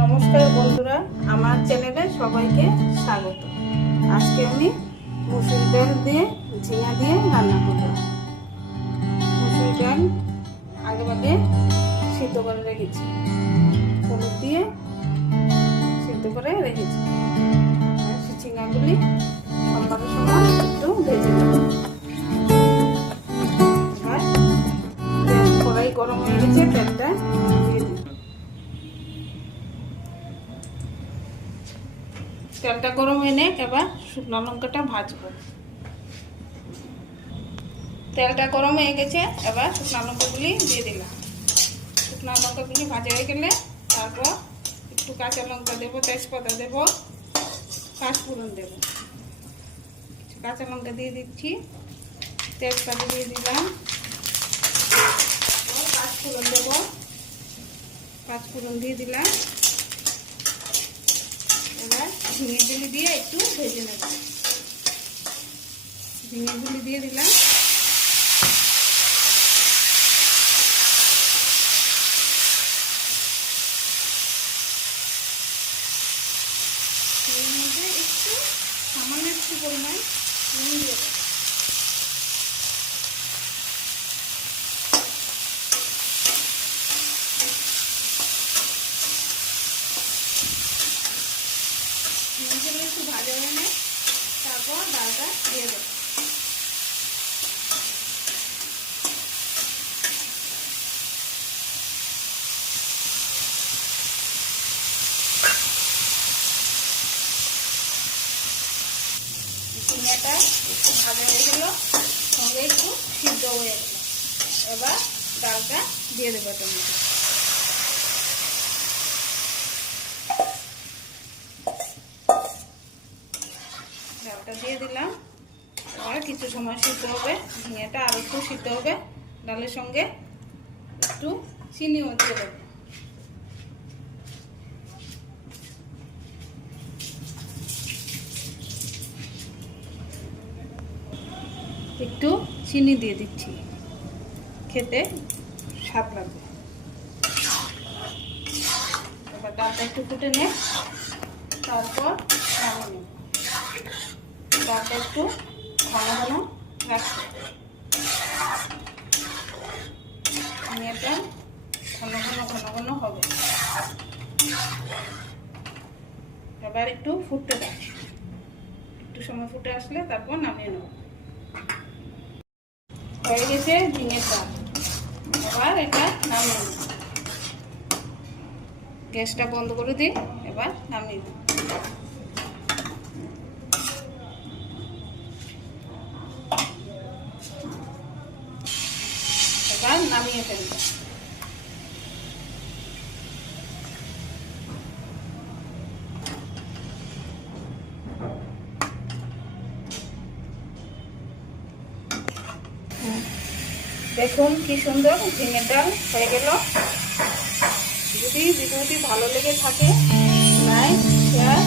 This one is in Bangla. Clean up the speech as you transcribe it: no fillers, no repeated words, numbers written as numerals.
নমস্কার বন্ধুরা, আমার চ্যানেলে সবাইকে স্বাগত। আজকে আমি মুসুর ডাল দিয়ে ঝিঙা দিয়ে রান্না করব। মুসুর ডাল আগেভাগে সিদ্ধ করে রেখেছি, হলুদ দিয়ে সিদ্ধ করে রেখেছি। ঝিঙাগুলি সম্বারের সময় একটু ভেজে নেব। কড়াই গরম হয়ে গেছে, তেলটা দিয়ে দিই। তেলটা গরম এনে এবার শুকনো লঙ্কাটা ভাজবো। তেলটা গরম হয়ে গেছে, এবার শুকনো লঙ্কাগুলি দিয়ে দিলাম। শুকনো লঙ্কাগুলি ভাজা হয়ে গেলে তারপর একটু কাঁচা লঙ্কা দেবো, তেজপাতা দেবো, পাঁচফোড়ন দেবো। কিছু কাঁচা লঙ্কা দিয়ে দিচ্ছি, তেজপাতা দিয়ে দিলাম, পাঁচফোড়ন দেবো, পাঁচফোড়ন দিয়ে দিলাম। এবার ঝিঙেগুলি দিয়ে একটু ভেজে নেব। ঝিঙেগুলি দিয়ে দিলাম। এর মধ্যে একটু সামান্য একটু পরিমাণ নুন দিয়ে দেবো। নুনগুলো একটু ভাজা হয়ে নেয়, তারপর ডালটা দিয়ে দেবো। ঝিঙাটা একটু ভাজা হয়ে গেল, সঙ্গে একটু সিদ্ধ হয়ে গেল। এবার ডালটা দিয়ে দেবো। ডালটা দিয়ে দিলাম। আর কিছু সময় সিদ্ধ হবে, ঝিঙাটা আর একটু সিদ্ধ হবে। ডালের সঙ্গে একটু চিনিও দিয়ে দেবো। একটু চিনি দিয়ে দিচ্ছি, খেতে স্বাদ লাগবে। এবার ডালটা একটু ফুটে নে, তারপর নামিয়ে নেব। ডালটা একটু ঘন ঘন রাখতে, ঝিঙেটা ঘন ঘন ঘন ঘন হবে। এবার একটু ফুটতে দাও, একটু সময় ফুটে আসলে তারপর নামিয়ে নেব। হয়ে গেছে ঝিঙের ডাল। এবার এটা নামিয়ে নেব। গ্যাসটা বন্ধ করে দিই, এবার নামিয়ে নেব। এবার নামিয়ে ফেলব। দেখুন কি সুন্দর ঝিঙের ডাল হয়ে গেল। যদি ভিডিওটি ভালো লেগে থাকে, লাইক, শেয়ার